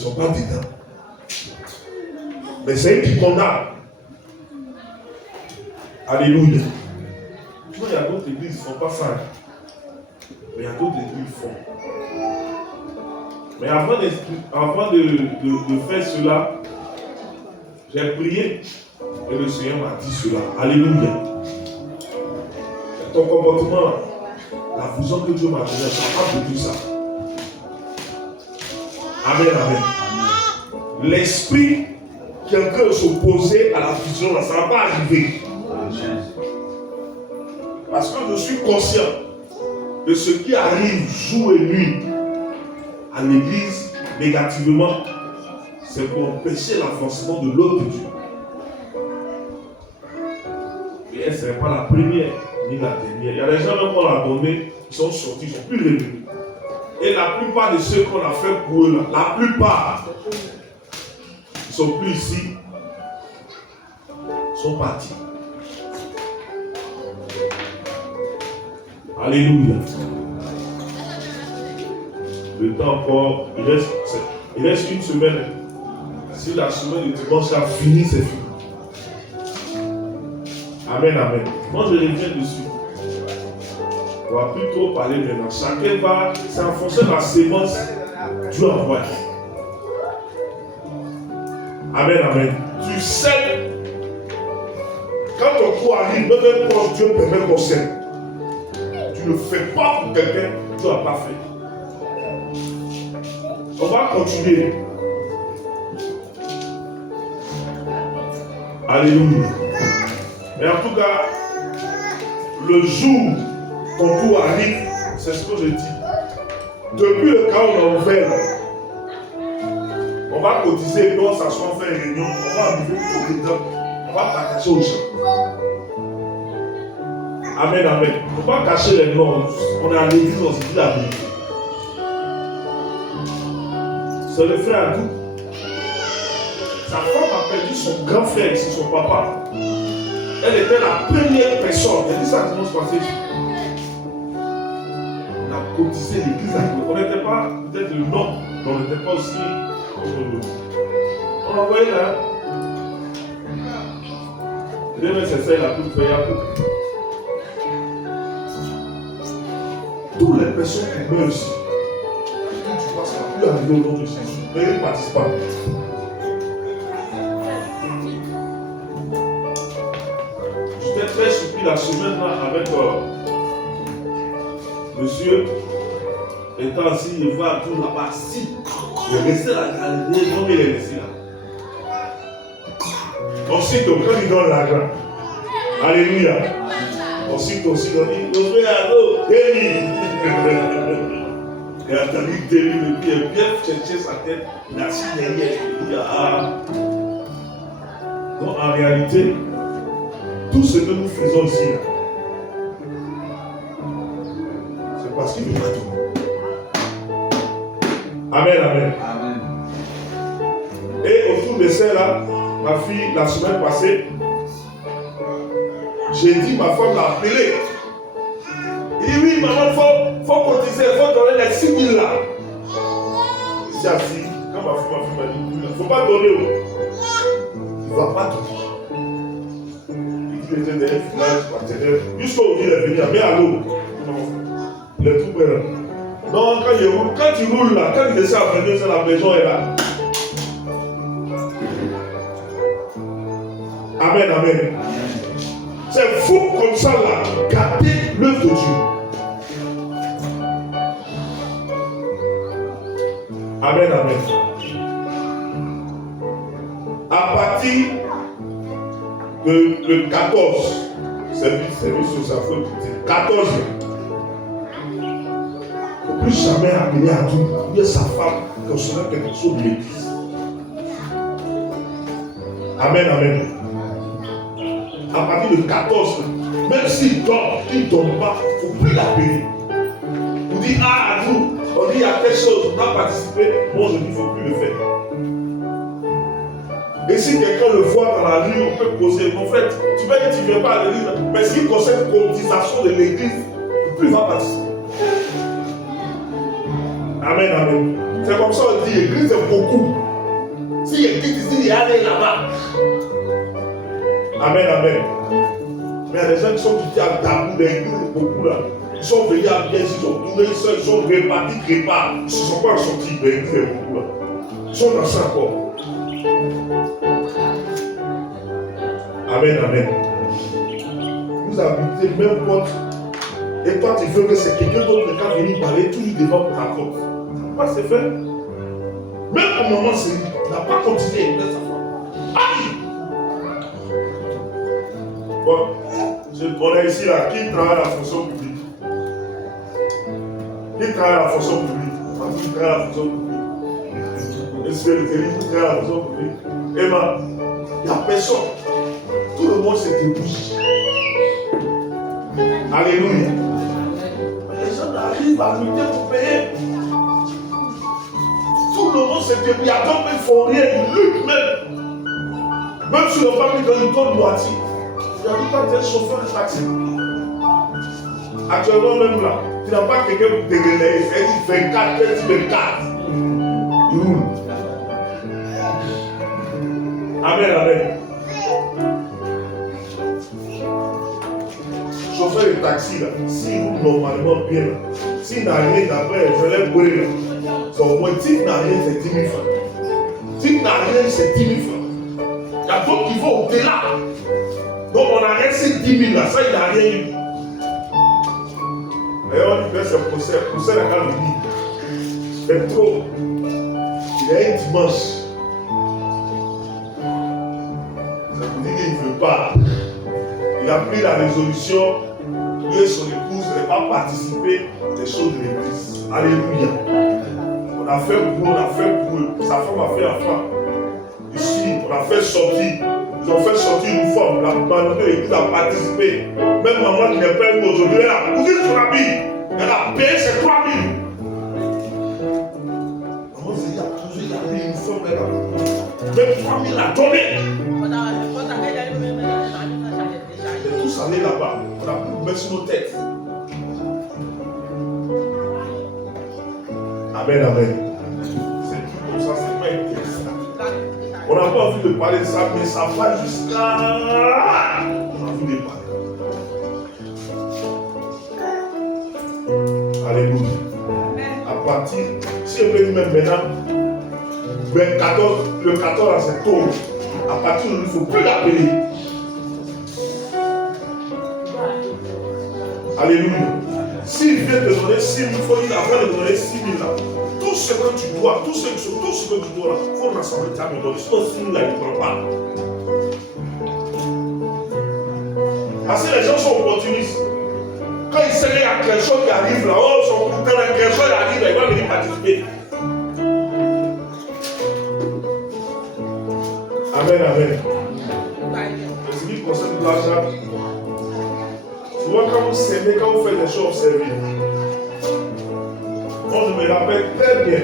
ne sont pas dedans. Mais c'est eux qui condamnent. Alléluia. Tu vois, il y a d'autres églises qui ne font pas ça. Mais il y a d'autres églises qui font. Mais avant de faire cela, j'ai prié et le Seigneur m'a dit cela. Alléluia. Ton comportement là, la vision que Dieu m'a donnée, c'est pas de tout ça. Amen, amen. L'esprit qui est en train de s'opposer à la vision là, ça ne va pas arriver. Parce que je suis conscient de ce qui arrive jour et nuit à l'église négativement, c'est pour empêcher l'avancement de l'autre Dieu. Et elle ne serait pas la première ni la dernière. Il y a des gens même qu'on a donné, ils sont sortis, ils ne sont plus revenus. Et la plupart de ceux qu'on a fait pour eux, là, la plupart, ils ne sont plus ici, ils sont partis. Alléluia. Le temps encore, il reste une semaine. Si la semaine de dimanche a fini, c'est fini. Amen, amen. Moi, je reviens dessus. On va plus trop parler maintenant. Chacun va s'enfoncer la sémence Dieu envoie. Amen, amen. Tu sais, quand ton coup arrive, même quand Dieu permet qu'on sème, tu ne fais pas pour quelqu'un que tu n'as pas fait. On va continuer. Alléluia. Et en tout cas, le jour ton tour arrive, c'est ce que je dis. Depuis le cas où on a ouvert, on va cotiser et puis on s'assoit, on fait une réunion, on va arriver tout le temps, on va partager aux gens. Amen, amen. Il ne faut pas cacher les noms. On est à l'église, on se dit la vérité. C'est le frère Adou. Sa femme a perdu son grand frère ici, son papa. Elle était la première personne. Elle dit ça dimanche passé. On a cotisé l'église. On n'était pas peut-être le nom, mais on n'était pas aussi. On envoyait là. Demain, c'est ça, il a tout fait. Toutes les personnes qui meurent ici, quand tu passes à plus arriver au nom de Jésus, mais ils ne participent pas. J'étais très surpris la semaine là avec monsieur étant assis, il voit tout là-bas assis. Il est resté là, non mais il est resté là. Ensuite, quand il donne l'argent, alléluia. Ensuite, on dit, on fait allô, Déli. Il a entendu Déli, le pied, bien chercher sa tête, il a assis derrière, il dit, ah. Donc, en réalité, tout ce que nous faisons ici, c'est parce qu'il veut pas tout. Amen, amen. Amen. Et autour de ça, là, ma fille, la semaine passée, j'ai dit, ma femme l'a appelé. Il dit, oui, maman, il faut cotiser, il faut donner les 6 000 là. Je suis assis. Quand ma femme m'a dit, il ne faut pas donner. Il ne va pas donner. Il était dans un village partenaire. Jusqu'au jour, il est venu, mais allô. Il est tout près. Non, quand il roule là, quand il descend à venir, c'est la maison est là. Amen, amen. C'est fou comme ça là, gardez l'œuvre de Dieu. Amen, amen. À partir de le 14, service social, il faut écouter. 14. Il ne faut plus jamais appeler à tout. Il y a sa femme concernant quelque chose de l'église. Amen, amen. À partir de 14, même s'il dort, il ne dort pas, il ne faut plus l'appeler. Vous dites, ah, à vous, on dit, il y a quelque chose, on a participé, moi je dis, il ne faut plus le faire. Et si quelqu'un le voit dans la rue, on peut poser, mon frère, tu vas dire, tu ne viens pas à l'église, mais ce qui concerne la cotisation de l'église, plus il va participer. Amen, amen. C'est comme ça on dit, l'église c'est beaucoup. Si l'église ici, il y a rien là-bas. Amen, amen. Mais il y a des gens qui sont quittés à Dabou, des églises beaucoup là. Ils sont venus à Biège, ils ont tourné, ils sont répartis, préparés. Ils ne sont pas sortis des églises beaucoup là. Ils sont dans ça encore. Amen, amen. Vous habitez même porte. Et toi, tu veux que c'est quelqu'un d'autre qui va venir parler toujours devant ta porte. Pourquoi c'est fait? Même au moment c'est lui, il n'a pas continué à sa femme. Aïe! Bon, on est ici là, qui travaille à la fonction publique? Qui travaille à la fonction publique? Qui travaille à la fonction publique? Et c'est le terrible qui travaille à la fonction publique. Emma, il n'y a personne. Tout le monde s'est débouché. Alléluia. Les gens arrivent à lutter pour payer. Tout le monde s'est débrouillé. Il y a d'autres qui ne font rien, ils luttent même. Même si le famille donne une tonne moitié. Il y a tout le temps un chauffeur de taxi. Actuellement même là, tu n'as pas quelqu'un pour te relayer. C'est dit 24, 24. Il roule. Amen, amen. Chauffeur de taxi là, s'il roule normalement bien là, s'il n'a rien d'après, je l'ai brûlé là. C'est au moins, s'il n'a rien, c'est 10 000 francs. S'il n'a rien, c'est 10 000 francs. Il y a d'autres qui vont au-delà. Donc on a resté 10 000 là, ça il n'a rien eu. Et on lui fait ce procès la calomnie. C'est trop. Il y a un dimanche. Ça veut dire qu'il ne veut pas. Il a pris la résolution, lui et son épouse ne pas participer des choses de l'église. Alléluia. On a fait pour eux, sa femme a fait enfant. Ici, on a fait sortir. Ils ont fait sortir une femme. La majorité de l'église a participé. Même maman qui n'est pas une aujourd'hui, elle a cousé son habit. Elle a payé ses 3 000. Maman s'est dit, elle a cousé l'habit, une femme, elle a même 3 000 a donné. Et tous allés là-bas. On a pu mettre sur nos têtes. Amen, amen. C'est tout comme ça, c'est pas intéressant. On n'a pas envie de parler de ça, mais ça va jusqu'à. On a envie de parler. Alléluia. À partir, si on peut dire même maintenant, le 14 à c'est tôt. À partir de il ne faut plus l'appeler. Alléluia. S'il vient te donner 6 000, il faut dire avant de donner 6 000 là. Tout ce que tu dois, tout ce que tu dois là, il faut rassembler ta maison. Sinon 6 000 là, il ne prend pas. Parce que les gens sont opportunistes. Quand ils savent qu'il y a quelque chose qui arrive là, oh, son couteau, quelque chose qui arrive là, il va venir participer. Amen, amen. Et ce qui concerne l'argent, souvent quand vous s'aimez, quand vous faites des choses, observez. On me rappelle très bien.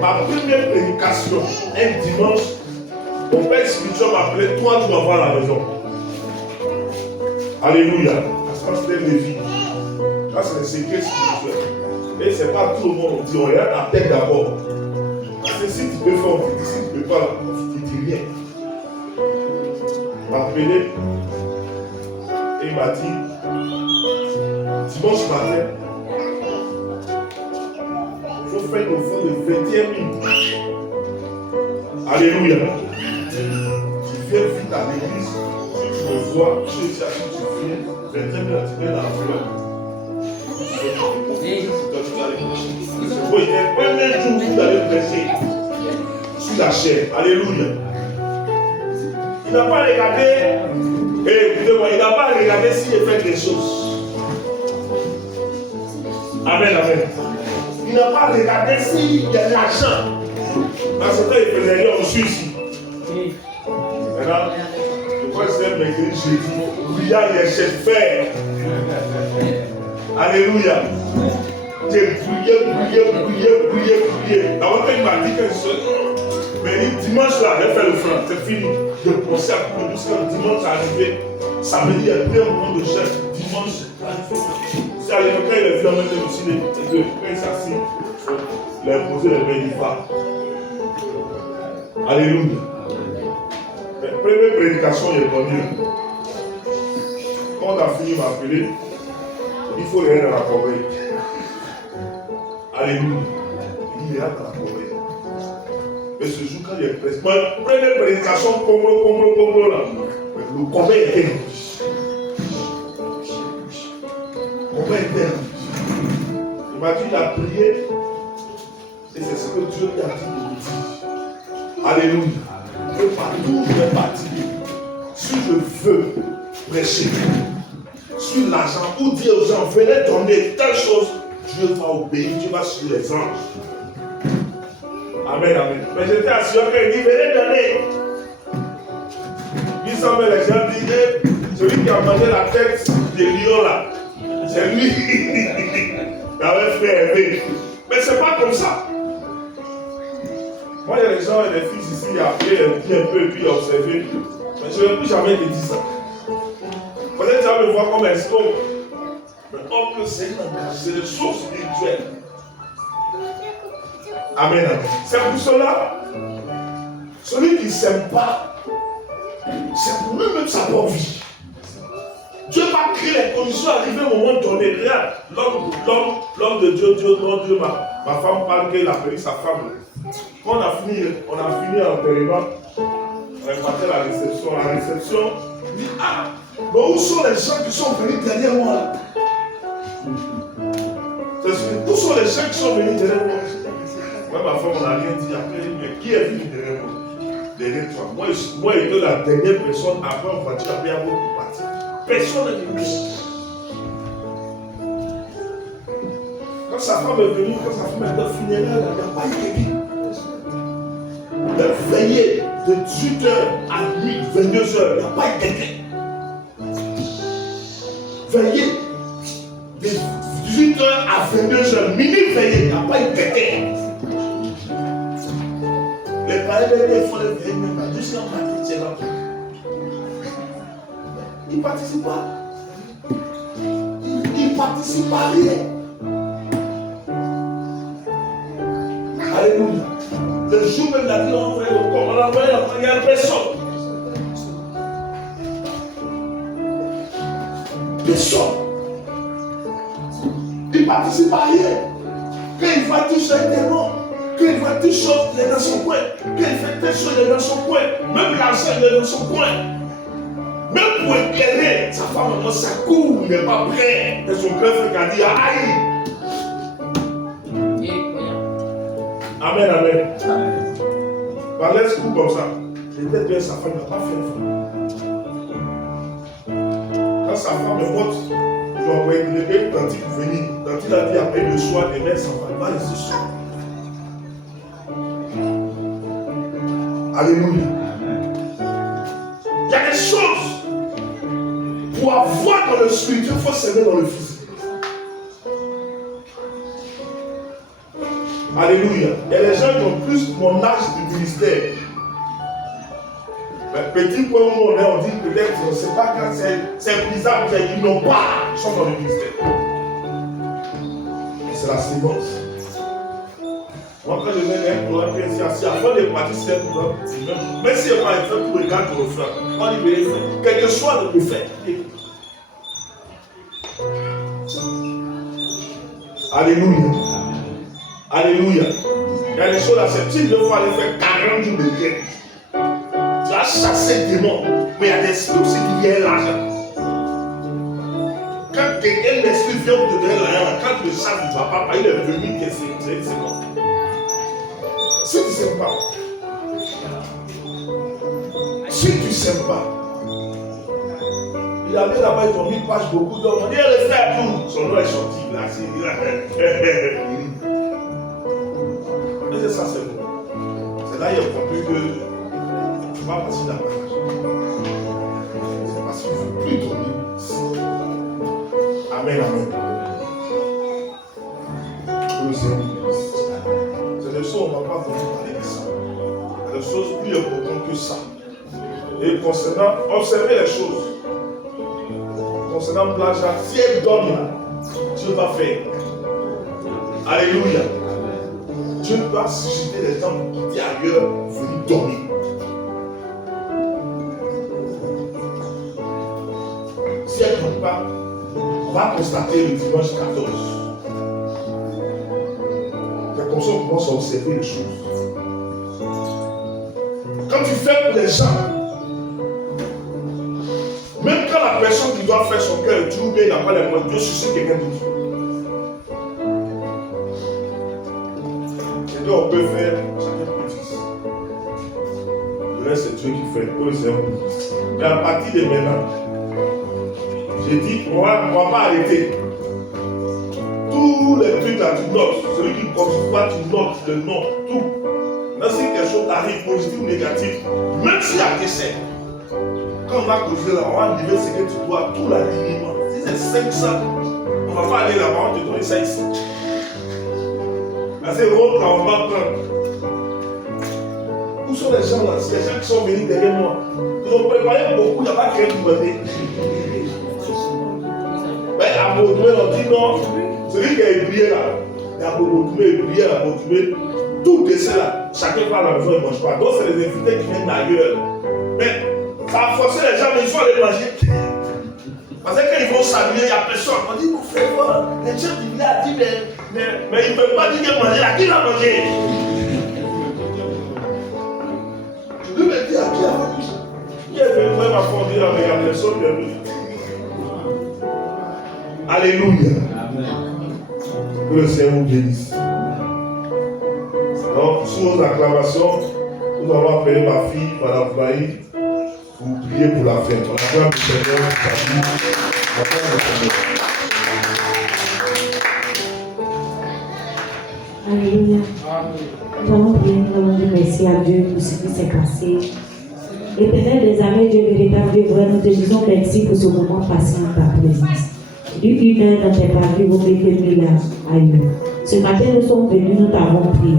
Ma première prédication, un dimanche, mon père spirituel m'a appelé 3 jours avant la maison. Alléluia. Parce que c'était des vies. Ça, c'est le secret spirituel. Et c'est pas tout le monde. On dit, on regarde la tête d'abord. Parce que si tu peux faire, on te dit, si tu ne peux pas, on ne te dit rien. Il m'a appelé. Et il m'a dit, dimanche matin, il faut faire une offrande de 21 000. Alléluia. Tu viens vite à l'église. Si tu me vois, je suis assis, tu viens. 21 000, tu viens dans la fleur. C'est bon, il est le premier jour où vous allez prêcher sur la chair. Alléluia. Il n'a pas regardé. Écoutez-moi, il n'a pas regardé s'il fait des choses. Amen, amen. Il n'a pas regardé s'il y a de l'argent. Dans ce temps, il faisait rien, on suit ici. Maintenant, je crois que c'est mercredi, jeudi. Oui, il y a les chefs faire. Alléluia. J'ai prié. D'abord, il m'a dit que mais dimanche là, j'ai fait le franc, c'est fini. Je pensais à couper jusqu'à dimanche arrivé. Samedi, il y a plein de monde de chef. Dimanche, c'est à l'époque, quand il est venu en même temps aussi, quand il s'assit, l'imposer les mains du Phare. Alléluia. Mais première prédication, il est connu. Quand on a fini m'appeler, il faut aller dans la corbeille. Alléluia. Il est là dans la corbeille. Mais ce jour, quand il est pressé, première prédication, comme là. Le corbeille était rempli. Le corbeille était rempli. Il m'a dit, il a prié. Et c'est ce que Dieu lui a dit de nous dire. Alléluia. Et partout où je vais partir, si je veux prêcher sur l'argent ou dire aux gens, venez donner telle chose, Dieu va obéir, Dieu va suivre les anges. Amen, amen. Mais j'étais assuré qu'il dit, venez donner. Il semble les gens disaient, celui qui a mangé la tête des lions là, c'est lui qui avait fait rêver. Mais c'est pas comme ça. Moi, il y a des gens et des fils ici, il a appelé un peu et puis il a observé. Mais je ne vais plus jamais te dire ça. Peut-être que tu vas me voir comme un escroc. Mais or que c'est des sources spirituelles. Amen, amen. C'est pour cela, celui qui ne s'aime pas, c'est pour lui-même sa propre vie. Dieu va créer les conditions à arriver au moment donné. Regarde, l'homme de Dieu, ma femme parle qu'il a appelé sa femme. Quand on a fini l'enterrement, on est parti à la réception. À la réception, il dit, ah, mais où sont les gens qui sont venus derrière moi là? Où sont les gens qui sont venus derrière moi? Moi, ma femme, on n'a rien dit. Après, mais qui est venu derrière moi? Derrière toi. Moi, j'étais la dernière personne après en voiture, après avoir beaucoup parti. Personne n'est venu. Quand sa femme est venue, quand sa femme est dans le funéraire, il n'y a pas eu quelqu'un. De veiller de 18h à nuit, 22h, il n'y a pas eu quelqu'un. Veiller de 18h à 22h, minuit veiller, il n'y a pas eu quelqu'un. Les parents font les veillées même jusqu'à matin, c'est là. Ils ne participent pas. Ils ne participent pas à rien. Alléluia. Le jour même la vie, on fait le corps, on a envoyé la première personne. Personne. Il ne participe à rien. Quand il va toucher un démon, quand il va toucher chose, il est dans son coin. Quand il fait telle chose, il est dans son coin. Même l'argent, il est dans son coin. Même pour éclairer, sa femme, dans sa cour, il n'est pas prêt. Et son grand frère a dit, aïe. Amen, amen. Bah, laisse coup comme ça. Peut-être que sa femme n'a pas fait quand sa femme est morte, ils ont envoyé le tantique pour venir. Tantique a dit après le soir, les mères s'en vont pas rester seul. Alléluia. Il y a des choses. Pour avoir dans le spirituel, il faut s'aimer dans le physique. Alléluia. Il y a des gens qui ont plus mon âge du ministère. Mais petit point où on est, on dit peut-être, on ne sait pas quand c'est bizarre, ils n'ont pas, ils sont dans le ministère. Et c'est la séquence. Moi, quand je viens d'un programme qui est assis, avant de partir sur un programme, même si on va être fait pour regarder pour le faire, on dit, mais quel que soit le fait. Alléluia. Alléluia. Il y a des choses acceptables, il faut aller faire 40 jours de guerre. Tu as chassé des démons, mais il y a des esprits aussi qui viennent l'argent. Quand quelqu'un d'esprit vient pour te donner l'argent, quand tu le chasses, il ne va pas, il est venu, c'est bon. Si tu ne sais pas, si tu ne sais pas, il avait là-bas, ils ont mis page beaucoup d'hommes. On dit, le frère, tout. Son nom est sorti, là, mais ça, c'est bon. C'est là, il y a compris que tu vas passer la page. C'est parce qu'il ne faut plus donner. Amen, amen. C'est des choses, on ne va pas vous parler de ça. Il y a des choses plus importantes que ça. Et concernant, observez les choses. Concernant plagiat, si elle donne, Dieu va faire. Alléluia. Dieu va susciter des gens qui ailleurs venir dormir. Si elle ne tombe pas, on va constater le dimanche 14. C'est comme ça qu'on commence à observer les choses. Quand tu fais pour les gens, même quand la personne qui doit faire son cœur, tu oublies, il n'a pas les moyens, Dieu suscite quelqu'un d'autre. C'est donc on peut faire chacun petit. Le reste, c'est Dieu qui fait. Mais à partir de maintenant, j'ai dit, on ne va pas arrêter. Tous les trucs là, tu notes. Celui qui construit pas, tu notes le nom, tout. Même si quelque chose arrive, positif ou négatif, même s'il y a décès, quand on va causer là, on va livrer ce que tu dois, tout l'alignement. Si c'est 500, on ne va pas aller là-bas, on va te donner ça ici. Parce que l'autre là, on va prendre. Où sont les gens là? C'est les gens qui sont venus derrière moi. Ils ont préparé beaucoup, il n'y a pas créé pour demander. Mais à Baudoué, on dit non. Celui qui a ébrouillé là, il y a Baudoué, ébrouillé là, Baudoué. Tout décès là, chacun va à la maison et ne mange pas. Donc c'est les invités qui viennent d'ailleurs. Mais ça a forcé les gens, mais ils sont allés manger. Parce que quand ils vont saluer, il n'y a personne. On dit, mon frère, les gens du village disent, mais ils ne peuvent pas dire qu'ils manger là. Qui va manger? Je lui me dis à qui a vendu ça? Qui est venu même à fond dire, mais il n'y a personne qui est venu. Alléluia. Que le Seigneur vous bénisse. Donc, sous vos acclamations, nous allons appeler ma fille, Madame Bailly, pour prier pour la fête. On acclame le Seigneur pour sa vie. On acclame le Seigneur. Alléluia. Nous allons prier, nous allons dire merci à Dieu pour ce qui s'est passé. Éternel des armées, Dieu véritable, Dieu vrai, nous te disons merci pour ce moment passé en ta présence. Du une heure dans tes papiers, vous mettez milliards ailleurs. Ce matin, nous sommes venus, nous t'avons prié.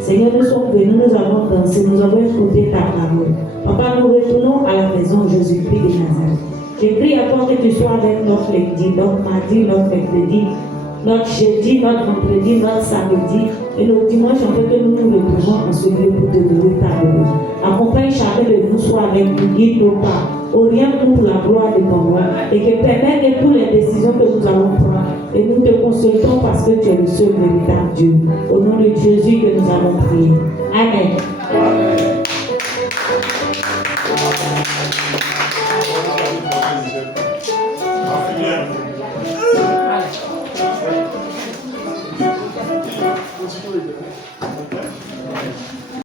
Seigneur, nous sommes venus, nous avons dansé, nous avons écouté ta parole. Papa, nous retournons à la maison Jésus-Christ de Nazareth. Je prie à toi que tu sois avec notre lundi, notre mardi, notre mercredi, notre jeudi, notre vendredi, notre samedi et nos dimanches, en fait que nous nous retrouvons en ce lieu pour te louer ta gloire. Accompagne chacun de nous, soit avec nous, guide nos pas, oriente-nous pour la gloire de ton nom et que permette que toutes les décisions que nous allons prendre et nous te consultons parce que tu es le seul véritable Dieu. Au nom de Jésus que nous allons prier. Amen.